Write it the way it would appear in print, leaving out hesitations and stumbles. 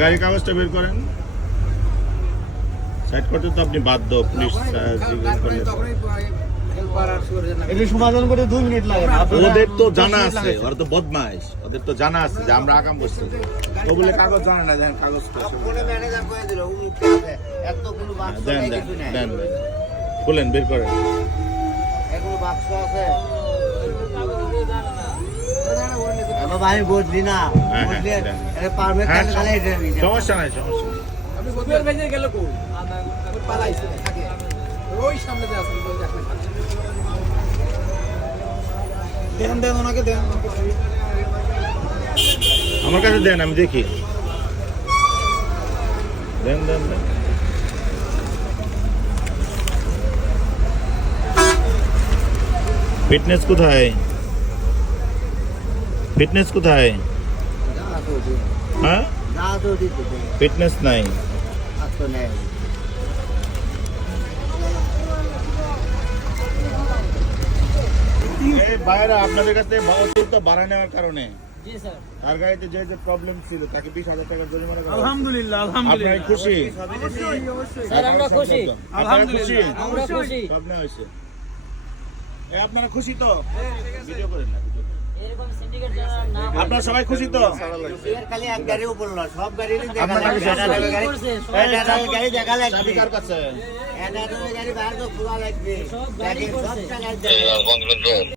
গাড়ির কাগজটা বের করেন। সাইড করতে তো আপনি বাধ্য, পুলিশ জিজ্ঞেস করলে। এটা সমাধান করে 2 মিনিট লাগে না। ওদের তো জানা আছে, ওরা তো বদমাইশ, ওদের তো জানা আছে যে আমরা আকাম করছি। তো বলে কাগজ জানা না, দেখেন কাগজ ম্যানেজার কয়ে দিল এত কোনো বাক্স দেন নাই, দেন কিছু নাই। দেন, খুলেন, বের করেন। এগুলো বাক্স আছে। বাবা আমি বদলি না, হ্যাঁ, বদলি দেন। এটা পারবে হ্যাঁ, কানে কানে এটা নিয়ে যাও। সমস্যা নাই, সমস্যা নাই। আপনি সুপার ভেজে গেল কো পালাইছে থাকে ওই সামনে যে আছে ওই দেখেন দেন দেন ওনাকে দেন আমার কাছে দেন, আমি দেখি। দেন দেন দেন। ফিটনেস কোথায়? ফিটনেস কোথায়? যা তো দিন, হ্যাঁ, যা তো দিতে দে, ফিটনেস নাই। আর তো নেই। এই ভাইরা আপনাদের কাছে অতিরিক্ত ভাড়া নেওয়ার কারণে জি স্যার তার গাড়িতে যে যে প্রবলেম ছিল তাকে 20,000 টাকা জরিমানা করা হয়েছে। আলহামদুলিল্লাহ আপনারা খুশি? স্যার আমরা খুশি আপনারা খুশি? আমরা খুশি সব নেওয়া হয়েছে। আপনারা খুশি তো? ভিডিও করেন না, ভিডিও করেন। এরকম সিন্ডিকেট না আপনারা সবাই খুশি তো? এর খালি এক গাড়ি উপর না, সব গাড়ি দেখা আপনার লাগে। নাকি এটা সব গাড়ি করছে, সব গাড়ি দেখা চাবি লাগবে। কার কাছে? এটা গাড়ি বাইরে তো খোলা লাগবে। সব গাড়ি দেখেন, করছে। সবটা গাড়ি দেখা লাগবে।